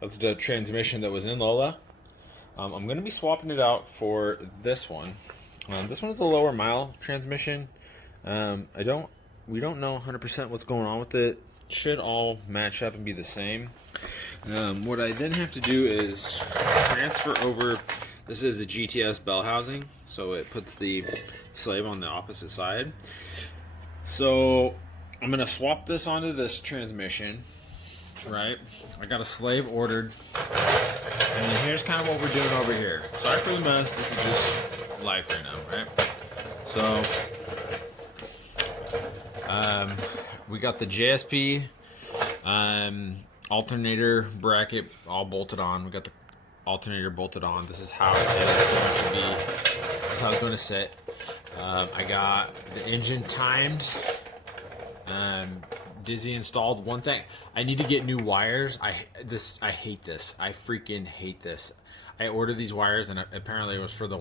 That's the transmission that was in Lola. I'm going to be swapping it out for this one. This one is a lower mile transmission. We don't know 100% what's going on with it. Should all match up and be the same. What I then have to do is transfer over. This is a GTS bell housing, so it puts the slave on the opposite side. So I'm gonna swap this onto this transmission, right? I got a slave ordered, and then here's kind of what we're doing over here. Sorry for the mess. This is just life right now, right? So we got the JSP alternator bracket all bolted on. We got the alternator bolted on. This is how it is going to be. This is how it's going to sit. I got the engine timed. Dizzy installed. One thing, I need to get new wires. I hate this. I freaking hate this. I ordered these wires, and apparently it was for the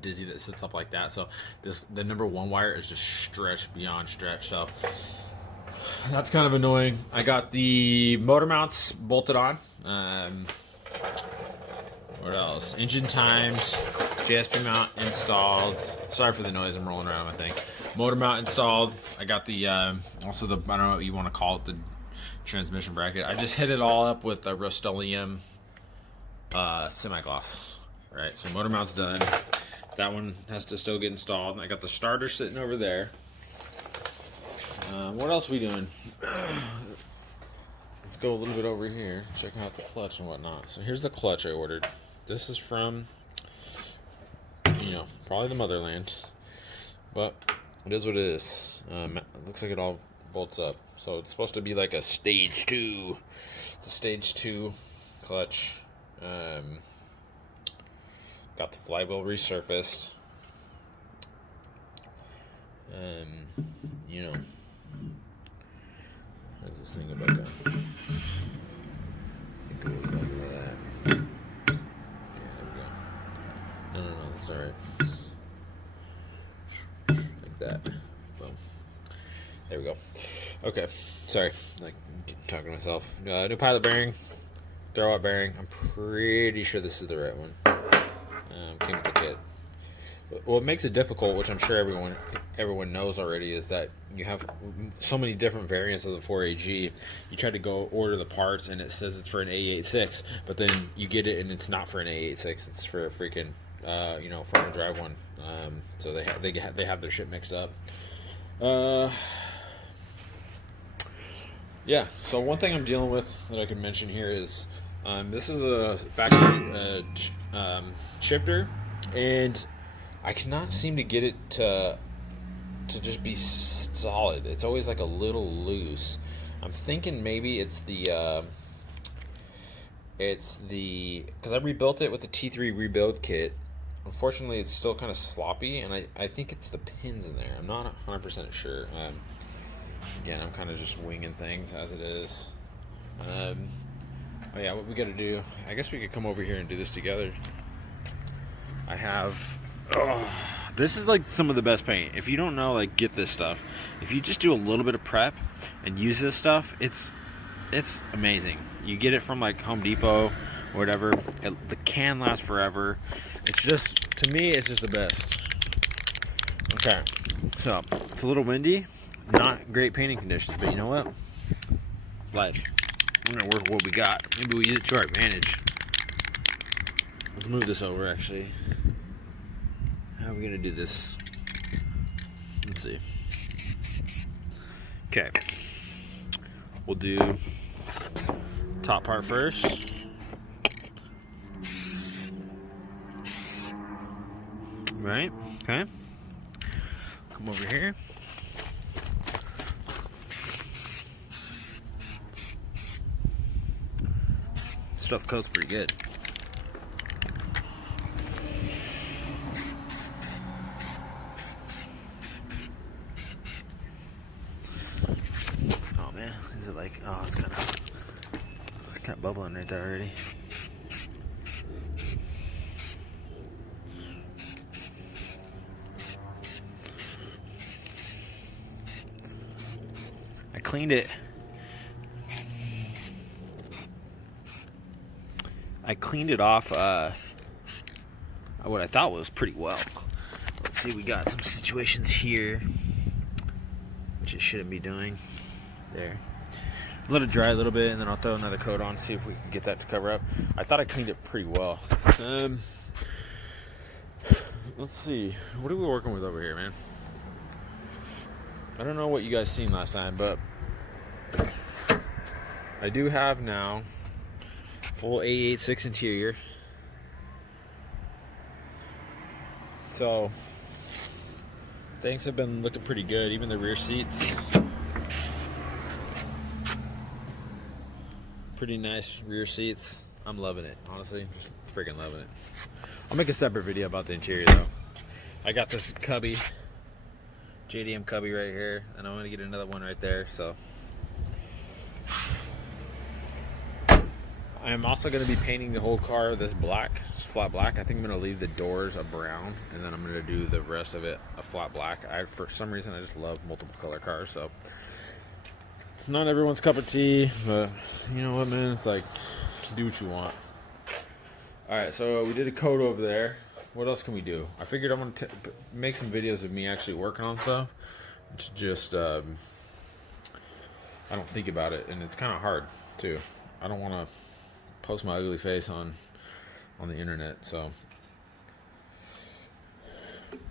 Dizzy that sits up like that. So the number 1 wire is just stretched beyond stretch. So that's kind of annoying. I got the motor mounts bolted on. What else? Engine timed. JSP mount installed. Sorry for the noise. I'm rolling around my thing. Motor mount installed. I got the also the, I don't know what you want to call it, the transmission bracket. I just hit it all up with a Rust-Oleum semi-gloss. Right. So motor mount's done. That one has to still get installed. I got the starter sitting over there. What else are we doing? Let's go a little bit over here, check out the clutch and whatnot. So here's the clutch I ordered. This is from, probably the motherland, but it is what it is. It looks like it all bolts up. So it's supposed to be like a stage 2. It's a stage 2 clutch. Got the flywheel resurfaced. How does this thing go back on? I think it was like that. Yeah, there we go. No, that's alright. Like that. Boom. There we go. Okay. Sorry. Like, talking to myself. New pilot bearing. Throwout bearing. I'm pretty sure this is the right one. Came with the kit. What makes it difficult, which I'm sure everyone knows already, is that you have so many different variants of the 4AG. You try to go order the parts, and it says it's for an AE86, but then you get it, and it's not for an AE86. It's for a freaking, front-wheel drive one. So they have their shit mixed up. Yeah. So one thing I'm dealing with that I can mention here is this is a factory shifter, and I cannot seem to get it to just be solid. It's always like a little loose. I'm thinking maybe it's the because I rebuilt it with the T3 rebuild kit. Unfortunately, it's still kind of sloppy, and I think it's the pins in there. I'm not 100% sure. Again, I'm kind of just winging things as it is. Oh yeah, what we got to do? I guess we could come over here and do this together. I have. This is like some of the best paint. If you don't know, like, get this stuff. If you just do a little bit of prep and use this stuff, it's amazing. You get it from like Home Depot or whatever. The can lasts forever. It's just, to me, it's just the best. Okay, so it's a little windy, not great painting conditions, but you know what? It's life. We're gonna work with what we got. Maybe we use it to our advantage. Let's move this over, actually. How are we gonna do this? Let's see. Okay. We'll do top part first. Right? Okay. Come over here. Stuff coats pretty good. Oh man, is it like, oh, it's kind of bubbling right there already. I cleaned it I cleaned it off what I thought was pretty well. Let's see, we got some situations here, which it shouldn't be doing. There. Let it dry a little bit, and then I'll throw another coat on, see if we can get that to cover up. I thought I cleaned it pretty well. Let's see. What are we working with over here, man? I don't know what you guys seen last time, but I do have now full AE71 interior. So things have been looking pretty good, even the rear seats. Pretty nice rear seats. I'm loving it, honestly. Just freaking loving it. I'll make a separate video about the interior though. I got this cubby, JDM cubby right here, and I'm gonna get another one right there. So I'm also gonna be painting the whole car this black, flat black. I think I'm gonna leave the doors a brown, and then I'm gonna do the rest of it a flat black. For some reason I just love multiple color cars, so it's not everyone's cup of tea, but you know what, man? It's like, do what you want. All right, so we did a coat over there. What else can we do? I figured I'm gonna make some videos of me actually working on stuff. It's just I don't think about it, and it's kind of hard too. I don't want to post my ugly face on the internet. So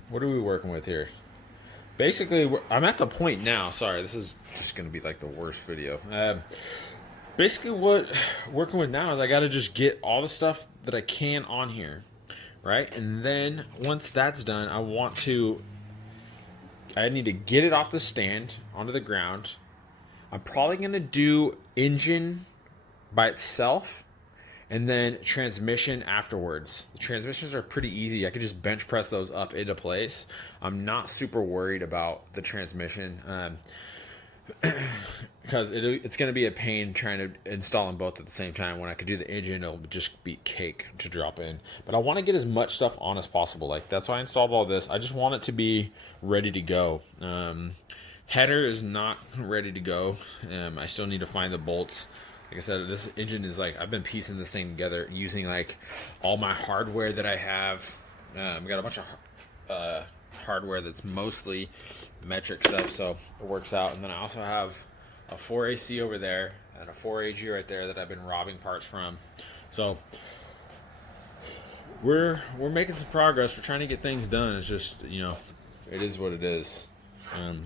what are we working with here? Basically, I'm at the point now. Sorry, this is just gonna be like the worst video. Basically, what working with now is I got to just get all the stuff that I can on here, right? And then once that's done, I need to get it off the stand onto the ground. I'm probably gonna do engine by itself, and then transmission afterwards. The transmissions are pretty easy. I could just bench press those up into place. I'm not super worried about the transmission because it's going to be a pain trying to install them both at the same time. When I could do the engine, it'll just be cake to drop in. But I want to get as much stuff on as possible. Like, that's why I installed all this. I just want it to be ready to go. Header is not ready to go. I still need to find the bolts. Like I said, this engine is like, I've been piecing this thing together using like all my hardware that I have. I've got a bunch of hardware that's mostly metric stuff, so it works out. And then I also have a 4AC over there and a 4AG right there that I've been robbing parts from. So we're making some progress. We're trying to get things done. It's just, you know, it is what it is.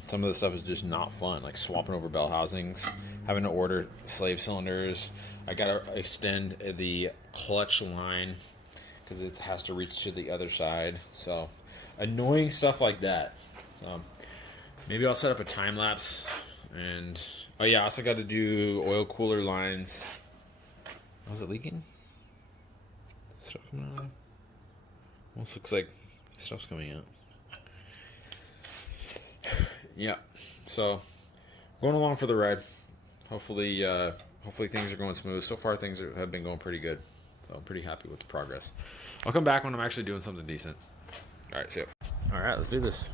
Some of the stuff is just not fun, like swapping over bell housings, having to order slave cylinders. I gotta extend the clutch line because it has to reach to the other side. So annoying stuff like that. So maybe I'll set up a time lapse. And oh yeah, I also got to do oil cooler lines. Was it leaking? Stuff coming out? Almost looks like stuff's coming out. Yeah, so going along for the ride. Hopefully things are going smooth. So far things have been going pretty good, so I'm pretty happy with the progress. I'll come back when I'm actually doing something decent. All right, see ya. All right, let's do this.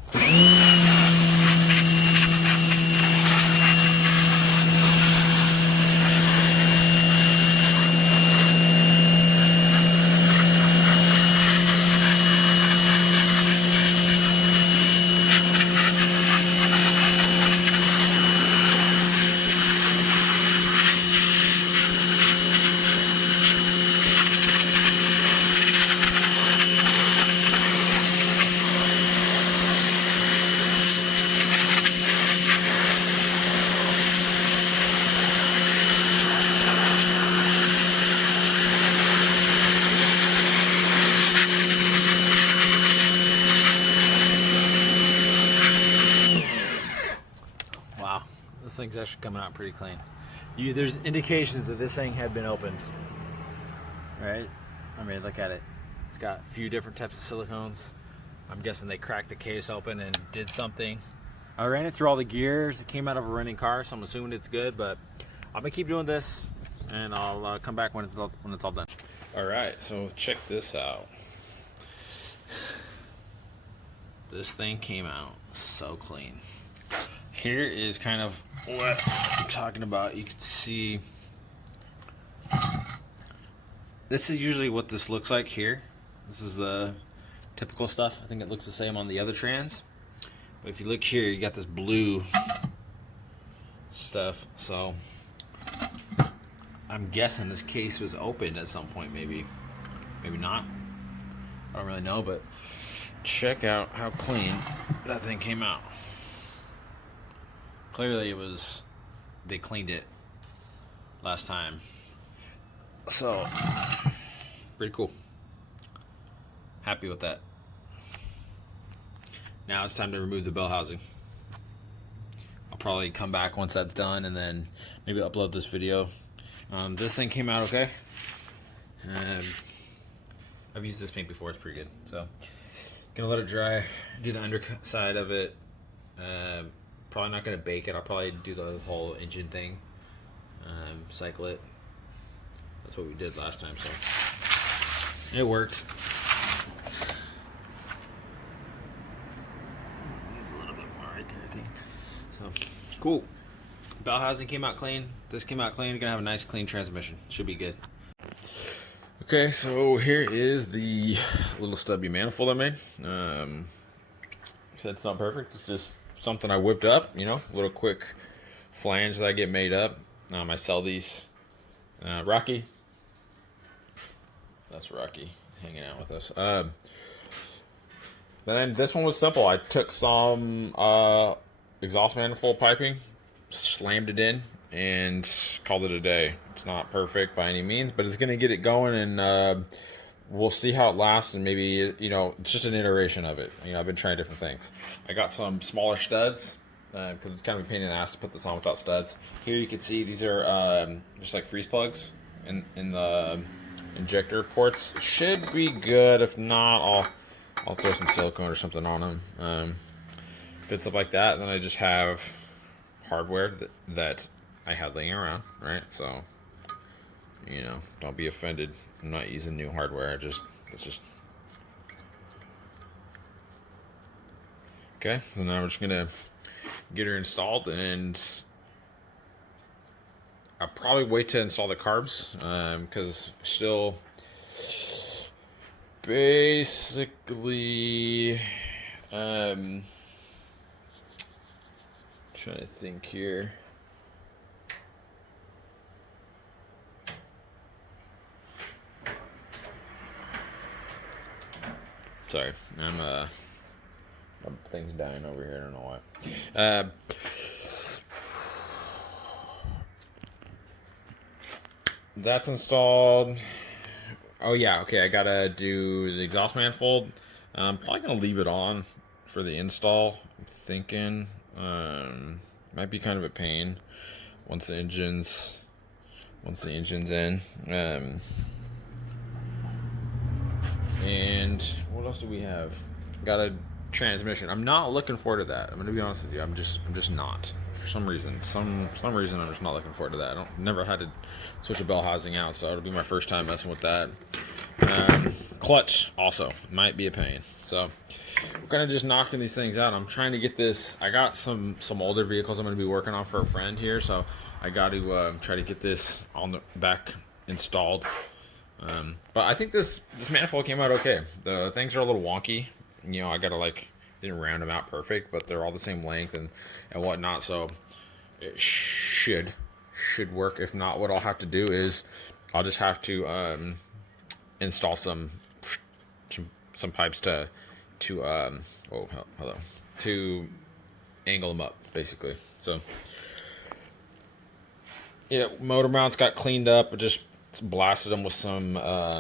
This thing's actually coming out pretty clean. There's indications that this thing had been opened. Right? I mean, look at it. It's got a few different types of silicones. I'm guessing they cracked the case open and did something. I ran it through all the gears. It came out of a running car, so I'm assuming it's good, but I'm gonna keep doing this, and I'll come back when it's all done. All right, so check this out. This thing came out so clean. Here is kind of what I'm talking about. You can see this is usually what this looks like here. This is the typical stuff. I think it looks the same on the other trans. But if you look here, you got this blue stuff. So I'm guessing this case was opened at some point, maybe not. I don't really know, but check out how clean that thing came out. Clearly they cleaned it last time. So, pretty cool. Happy with that. Now it's time to remove the bell housing. I'll probably come back once that's done and then maybe upload this video. This thing came out okay. I've used this paint before, it's pretty good. So, gonna let it dry, do the underside of it. Probably not gonna bake it, I'll probably do the whole engine thing. Cycle it. That's what we did last time, so it worked. Leaves a little bit more right there, I think. So, cool. Bell housing came out clean. This came out clean. Gonna have a nice clean transmission. Should be good. Okay, so here is the little stubby manifold I made. Said it's not perfect. It's just something I whipped up, you know, a little quick flange that I get made up. I sell these. Rocky. That's Rocky. He's hanging out with us. Then this one was simple. I took some exhaust manifold piping, slammed it in, and called it a day. It's not perfect by any means, but it's going to get it going, and we'll see how it lasts, and maybe, you know, it's just an iteration of it. You know, I've been trying different things. I got some smaller studs, because it's kind of a pain in the ass to put this on without studs. Here you can see these are just like freeze plugs in the injector ports. Should be good. If not, I'll throw some silicone or something on them. Fits up like that, and then I just have hardware that I had laying around, right? So, you know, don't be offended. I'm not using new hardware. It's just okay. So now we're just gonna get her installed, and I'll probably wait to install the carbs because still basically trying to think here. Sorry, things dying over here. I don't know why. That's installed. Oh yeah, okay. I gotta do the exhaust manifold. I'm probably gonna leave it on for the install. I'm thinking might be kind of a pain once the engine's in. And what else do we have? Got a transmission. I'm not looking forward to that. I'm gonna be honest with you. I'm just not. For some reason. Some reason I'm just not looking forward to that. Never had to switch a bell housing out, so it'll be my first time messing with that. Clutch also might be a pain. So we're kind of just knocking these things out. I'm trying to get this. I got some older vehicles I'm going to be working on for a friend here, so I got to try to get this on the back installed. But I think this manifold came out okay. The things are a little wonky. You know, I gotta didn't round them out perfect, but they're all the same length and whatnot. So it should work. If not, what I'll have to do is I'll just have to install some pipes to angle them up, basically. So yeah, motor mounts got cleaned up. I just blasted them with some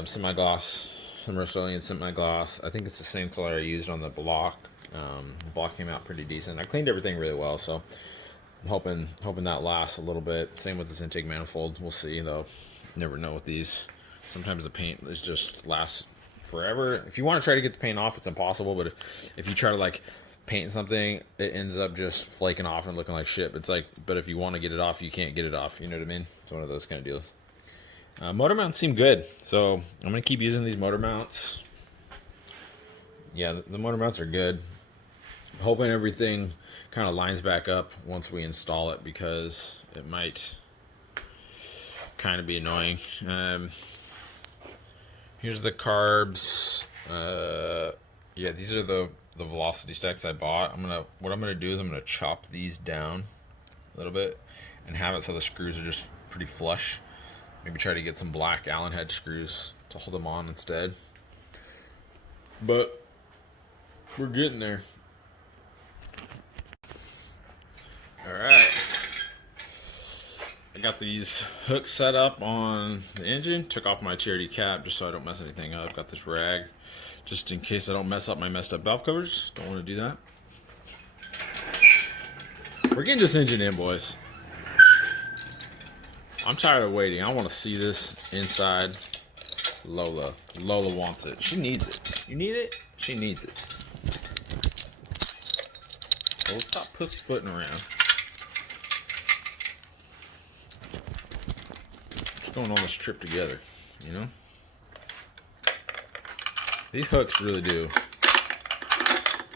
semi-gloss, some Rust-Oleum semi-gloss. I think it's the same color I used on the block. The block came out pretty decent. I cleaned everything really well, so I'm hoping that lasts a little bit. Same with this intake manifold. We'll see, though. Never know with these. Sometimes the paint is just lasts forever. If you want to try to get the paint off, it's impossible. But if you try to paint something, it ends up just flaking off and looking like shit. It's but if you want to get it off, you can't get it off. You know what I mean? It's one of those kind of deals. Motor mounts seem good, so I'm gonna keep using these motor mounts. Yeah, the motor mounts are good. I'm hoping everything kind of lines back up once we install it, because it might kind of be annoying. Here's the carbs. Yeah, these are the velocity stacks I bought. What I'm gonna do is I'm gonna chop these down a little bit and have it so the screws are just pretty flush. Maybe try to get some black Allen head screws to hold them on instead. But we're getting there. Alright. I got these hooks set up on the engine. Took off my TRD cap just so I don't mess anything up. Got this rag just in case I don't mess up my messed up valve covers. Don't want to do that. We're getting this engine in, boys. I'm tired of waiting. I want to see this inside Lolla. Lolla wants it. She needs it. You need it? She needs it. Well, let's stop pussyfooting around. Going on this trip together, you know? These hooks really do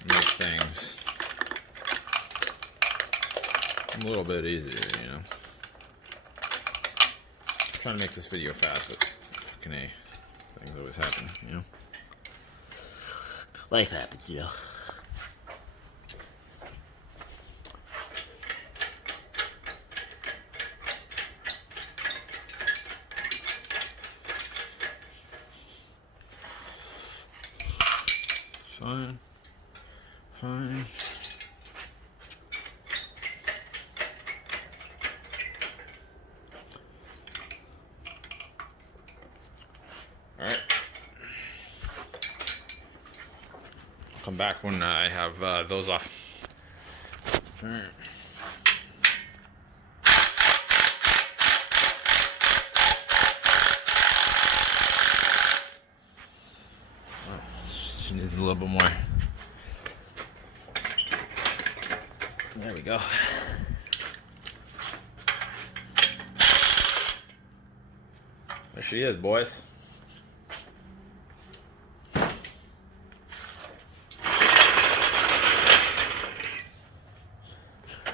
make things a little bit easier, you know? I'm trying to make this video fast, but fucking A, things always happen, you know? Life happens, you know. Fine. Fine. Alright. I'll come back when I have those off. Alright. She needs a little bit more. There we go. There she is, boys.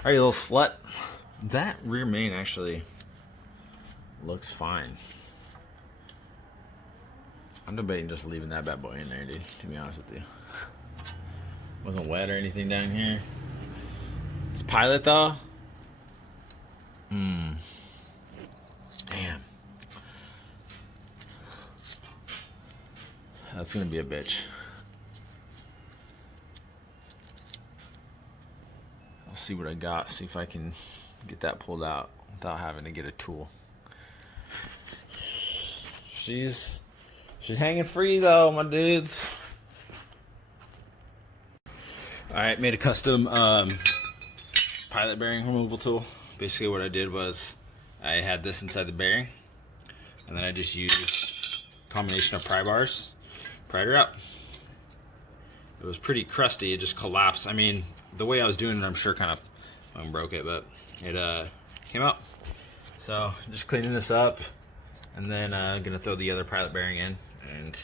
Are you a little slut? That rear main actually looks fine. I'm debating just leaving that bad boy in there, dude, to be honest with you. Wasn't wet or anything down here. It's Pilot, though. Damn. That's gonna be a bitch. I'll see what I got, see if I can get that pulled out without having to get a tool. She's hanging free though, my dudes. Alright, made a custom pilot bearing removal tool. Basically what I did was I had this inside the bearing and then I just used a combination of pry bars, pried her up. It was pretty crusty, it just collapsed. I mean, the way I was doing it, I'm sure kind of broke it, but it came out. So just cleaning this up and then gonna throw the other pilot bearing in and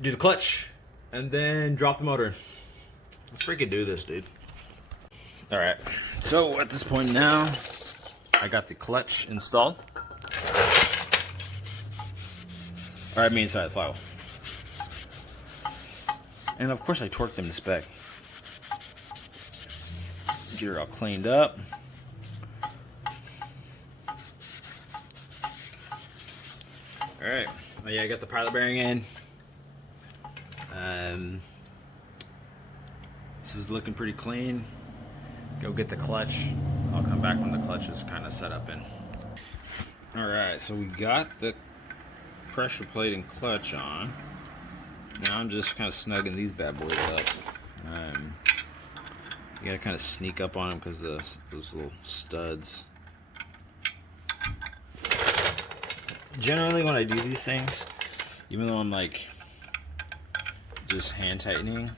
do the clutch and then drop the motor. Let's freaking do this, dude. All right, so at this point now, I got the clutch installed. Or I mean inside the flywheel. And of course I torqued them to spec. Get her all cleaned up. Alright, well, yeah, I got the pilot bearing in. This is looking pretty clean. Go get the clutch. I'll come back when the clutch is kind of set up in. Alright, so we got the pressure plate and clutch on. Now I'm just kind of snugging these bad boys up. You gotta kind of sneak up on them because those little studs. Generally when I do these things, even though I'm like just hand tightening,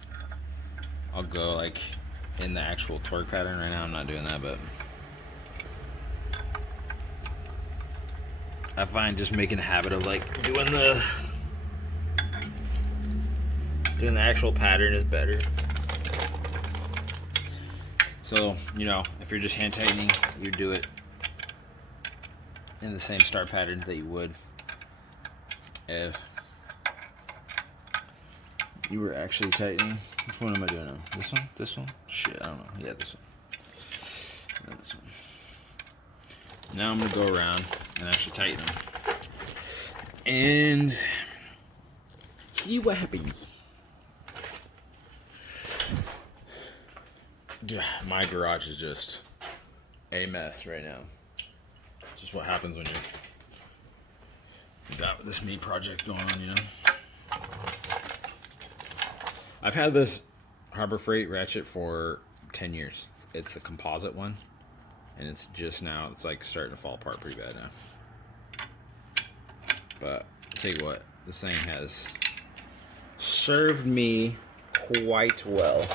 I'll go like in the actual torque pattern. Right now I'm not doing that, but I find just making a habit of like doing the actual pattern is better. So, you know, if you're just hand tightening, you do it in the same start pattern that you would if you were actually tightening. Which one am I doing now? This one? This one? Shit, I don't know. Yeah, this one. And this one. Now I'm gonna go around and actually tighten them. And see what happens. Dude, my garage is just a mess right now. Just what happens when you got this meat project going on, you know? I've had this Harbor Freight ratchet for 10 years. It's a composite one, and it's just now, it's like starting to fall apart pretty bad now. But I'll tell you what, this thing has served me quite well.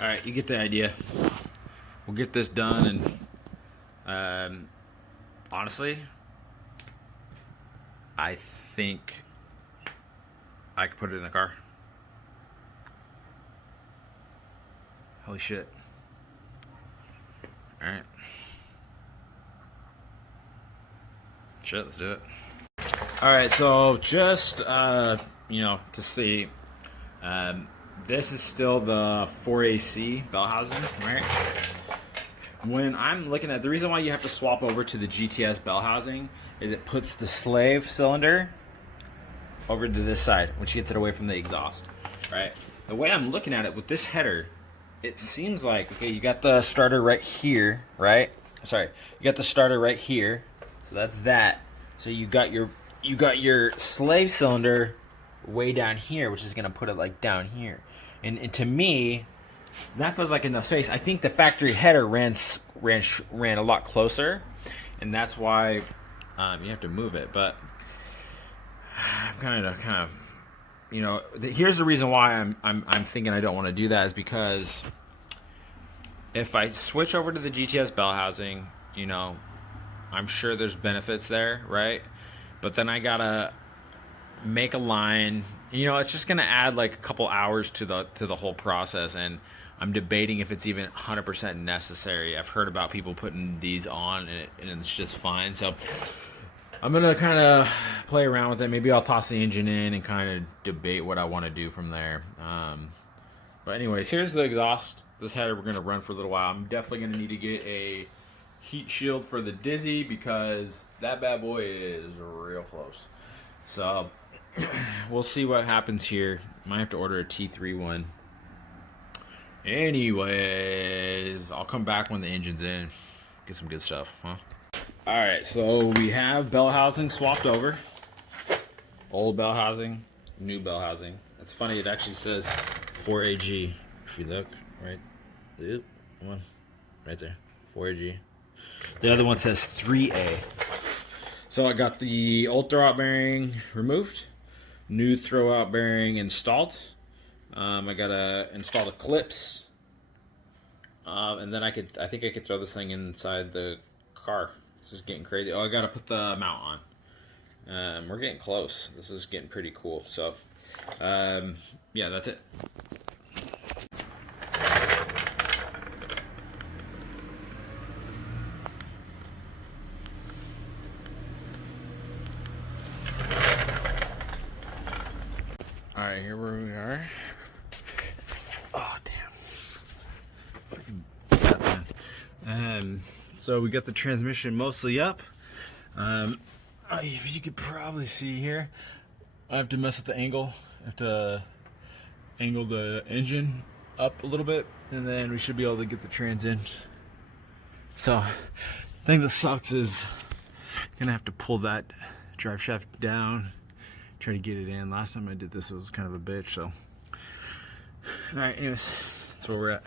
All right, you get the idea. We'll get this done, and honestly, I think I could put it in the car. Holy shit. All right. Shit, let's do it. All right, so just, you know, to see, this is still the 4AC bell housing, right? When I'm looking at, the reason why you have to swap over to the GTS bell housing is it puts the slave cylinder over to this side, which gets it away from the exhaust, right? The way I'm looking at it with this header, it seems like, okay, you got the starter right here, right? Sorry, you got the starter right here, so that's that. So you got your slave cylinder way down here, which is gonna put it like down here. And to me, that feels like enough space. I think the factory header ran a lot closer, and that's why you have to move it. But I'm kind of, you know, here's the reason why I'm thinking I don't want to do that is because if I switch over to the GTS bell housing, you know, I'm sure there's benefits there, right? But then I gotta make a line. You know, it's just gonna add like a couple hours to the whole process, and I'm debating if it's even 100% necessary. I've heard about people putting these on, and it's just fine. So I'm gonna kind of play around with it. Maybe I'll toss the engine in and kind of debate what I want to do from there. But anyways, here's the exhaust. This header we're gonna run for a little while. I'm definitely gonna need to get a heat shield for the Dizzy because that bad boy is real close. So we'll see what happens here. Might have to order a T3 one. Anyways, I'll come back when the engine's in. Get some good stuff, huh? Alright, so we have bell housing swapped over. Old bell housing, new bell housing. It's funny, it actually says 4AG. If you look, right? One right there. 4AG. The other one says 3A. So I got the old throwout bearing removed, new throwout bearing installed. I gotta install the clips, and then I think I could throw this thing inside the car. This is getting crazy. Oh, I gotta put the mount on. We're getting close. This is getting pretty cool. So, yeah, that's it. All right, here where we are. Oh, damn. So we got the transmission mostly up. You could probably see here, I have to mess with the angle. I have to angle the engine up a little bit, and then we should be able to get the trans in. So, the thing that sucks is gonna have to pull that drive shaft down, try to get it in. Last time I did this, it was kind of a bitch, so. All right, anyways, that's where we're at.